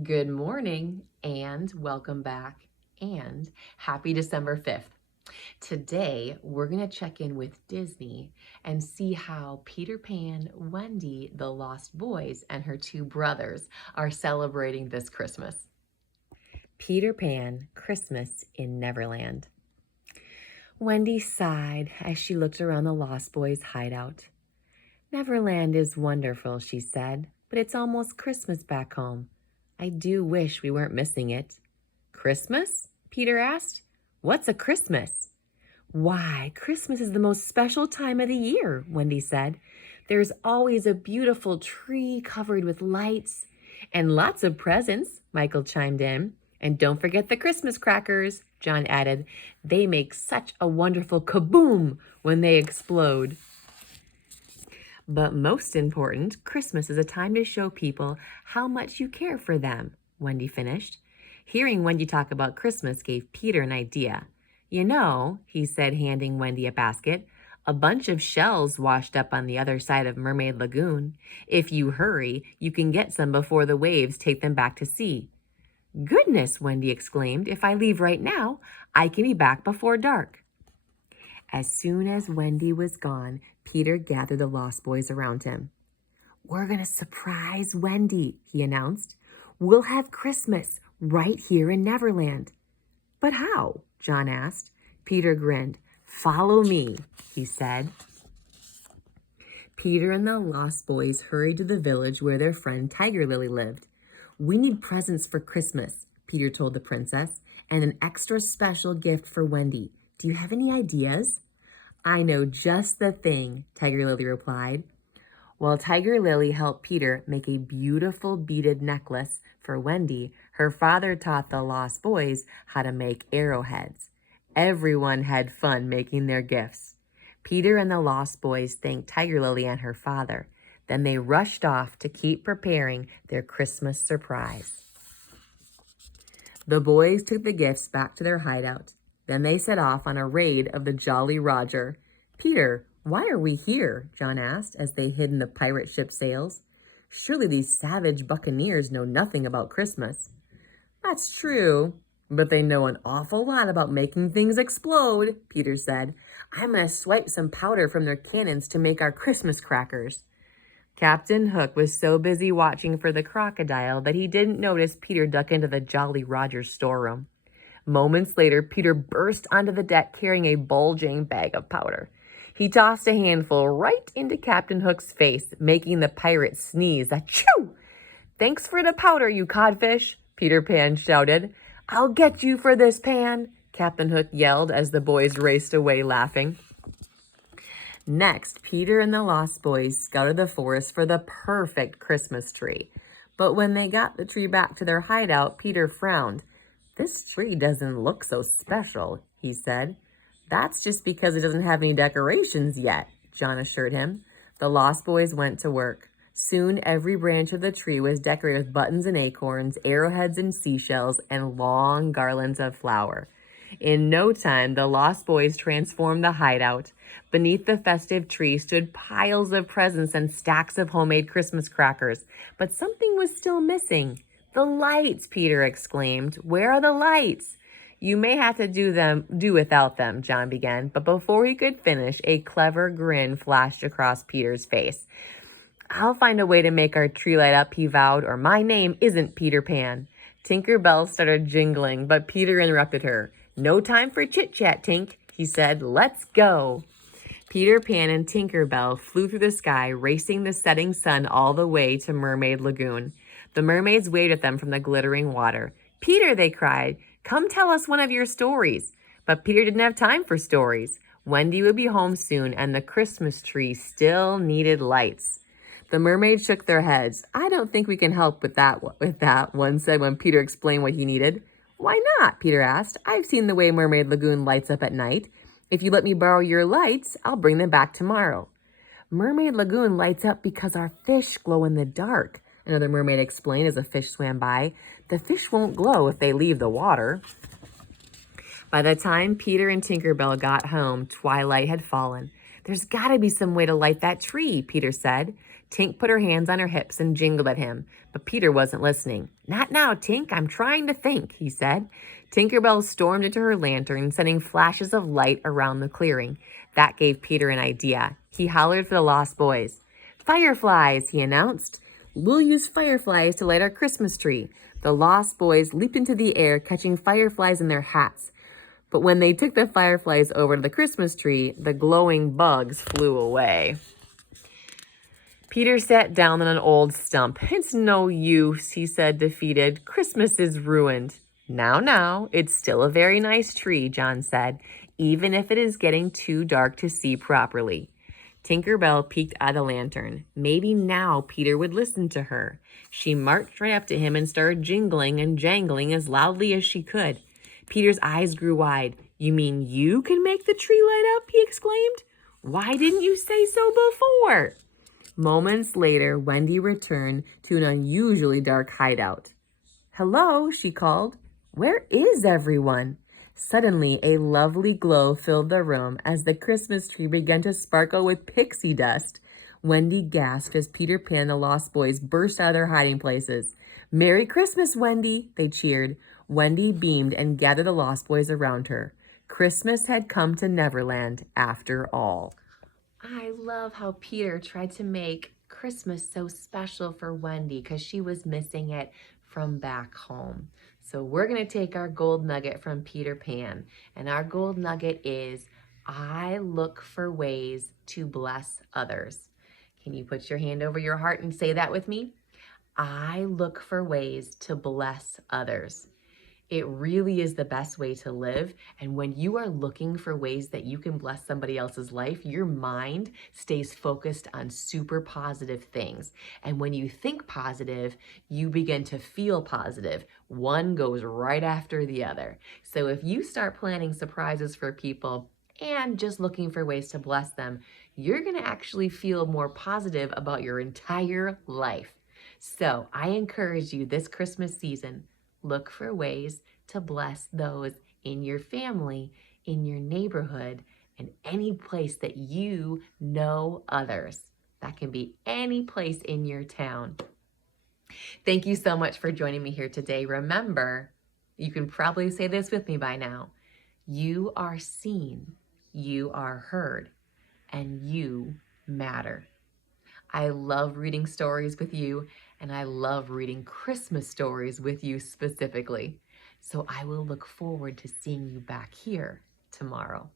Good morning and welcome back and happy December 5th. Today, we're going to check in with Disney and see how Peter Pan, Wendy, the Lost Boys, and her two brothers are celebrating this Christmas. Peter Pan, Christmas in Neverland. Wendy sighed as she looked around the Lost Boys' hideout. Neverland is wonderful, she said, but it's almost Christmas back home. I do wish we weren't missing it. Christmas? Peter asked. What's a Christmas? Why, Christmas is the most special time of the year, Wendy said. There's always a beautiful tree covered with lights. And lots of presents, Michael chimed in. And don't forget the Christmas crackers, John added. They make such a wonderful kaboom when they explode. But most important, Christmas is a time to show people how much you care for them, Wendy finished. Hearing Wendy talk about Christmas gave Peter an idea. You know, he said, handing Wendy a basket, a bunch of shells washed up on the other side of Mermaid Lagoon. If you hurry, you can get some before the waves take them back to sea. Goodness, Wendy exclaimed, if I leave right now, I can be back before dark. As soon as Wendy was gone, Peter gathered the Lost Boys around him. We're going to surprise Wendy, he announced. We'll have Christmas right here in Neverland. But how? John asked. Peter grinned. Follow me, he said. Peter and the Lost Boys hurried to the village where their friend Tiger Lily lived. We need presents for Christmas, Peter told the princess, and an extra special gift for Wendy. Do you have any ideas? I know just the thing, Tiger Lily replied. While Tiger Lily helped Peter make a beautiful beaded necklace for Wendy, her father taught the Lost Boys how to make arrowheads. Everyone had fun making their gifts. Peter and the Lost Boys thanked Tiger Lily and her father. Then they rushed off to keep preparing their Christmas surprise. The boys took the gifts back to their hideout. Then they set off on a raid of the Jolly Roger. Peter, why are we here? John asked as they hid in the pirate ship's sails. Surely these savage buccaneers know nothing about Christmas. That's true, but they know an awful lot about making things explode, Peter said. I'm going to swipe some powder from their cannons to make our Christmas crackers. Captain Hook was so busy watching for the crocodile that he didn't notice Peter duck into the Jolly Roger storeroom. Moments later, Peter burst onto the deck carrying a bulging bag of powder. He tossed a handful right into Captain Hook's face, making the pirate sneeze. Achoo! Thanks for the powder, you codfish, Peter Pan shouted. I'll get you for this, Pan, Captain Hook yelled as the boys raced away laughing. Next, Peter and the Lost Boys scouted the forest for the perfect Christmas tree. But when they got the tree back to their hideout, Peter frowned. This tree doesn't look so special, he said. That's just because it doesn't have any decorations yet, John assured him. The Lost Boys went to work. Soon every branch of the tree was decorated with buttons and acorns, arrowheads and seashells, and long garlands of flower. In no time, the Lost Boys transformed the hideout. Beneath the festive tree stood piles of presents and stacks of homemade Christmas crackers. But something was still missing. The lights, Peter exclaimed. Where are the lights? You may have to do without them, John began. But before he could finish, a clever grin flashed across Peter's face. I'll find a way to make our tree light up, he vowed, or my name isn't Peter Pan. Tinker Bell started jingling, but Peter interrupted her. No time for chit-chat, Tink, he said. Let's go. Peter Pan and Tinker Bell flew through the sky, racing the setting sun all the way to Mermaid Lagoon. The mermaids waved at them from the glittering water. Peter, they cried, come tell us one of your stories. But Peter didn't have time for stories. Wendy would be home soon, and the Christmas tree still needed lights. The mermaids shook their heads. I don't think we can help with that, one said when Peter explained what he needed. Why not? Peter asked. I've seen the way Mermaid Lagoon lights up at night. If you let me borrow your lights, I'll bring them back tomorrow. Mermaid Lagoon lights up because our fish glow in the dark, another mermaid explained as a fish swam by. The fish won't glow if they leave the water. By the time Peter and Tinker Bell got home, twilight had fallen. There's got to be some way to light that tree, Peter said. Tink put her hands on her hips and jingled at him, but Peter wasn't listening. "Not now, Tink. I'm trying to think," he said. Tinkerbell stormed into her lantern, sending flashes of light around the clearing. That gave Peter an idea. He hollered for the lost boys. "Fireflies," he announced. "We'll use fireflies to light our Christmas tree." The lost boys leaped into the air, catching fireflies in their hats. But when they took the fireflies over to the Christmas tree, the glowing bugs flew away. Peter sat down on an old stump. "It's no use," he said, defeated. "Christmas is ruined." Now, it's still a very nice tree," John said, "even if it is getting too dark to see properly." Tinkerbell peeked out of the lantern. Maybe now Peter would listen to her. She marched right up to him and started jingling and jangling as loudly as she could. Peter's eyes grew wide. "You mean you can make the tree light up?" he exclaimed. "Why didn't you say so before?" Moments later, Wendy returned to an unusually dark hideout. "Hello," she called. "Where is everyone?" Suddenly, a lovely glow filled the room as the Christmas tree began to sparkle with pixie dust. Wendy gasped as Peter Pan and the Lost Boys burst out of their hiding places. "Merry Christmas, Wendy!" they cheered. Wendy beamed and gathered the Lost Boys around her. Christmas had come to Neverland after all. I love how Peter tried to make Christmas so special for Wendy because she was missing it from back home. So we're going to take our gold nugget from Peter Pan, and our gold nugget is, I look for ways to bless others. Can you put your hand over your heart and say that with me? I look for ways to bless others. It really is the best way to live. And when you are looking for ways that you can bless somebody else's life, your mind stays focused on super positive things. And when you think positive, you begin to feel positive. One goes right after the other. So if you start planning surprises for people and just looking for ways to bless them, you're going to actually feel more positive about your entire life. So I encourage you this Christmas season, look for ways to bless those in your family, in your neighborhood, and any place that you know others. That can be any place in your town. Thank you so much for joining me here today. Remember, you can probably say this with me by now. You are seen, you are heard, and you matter. I love reading stories with you, and I love reading Christmas stories with you specifically. So I will look forward to seeing you back here tomorrow.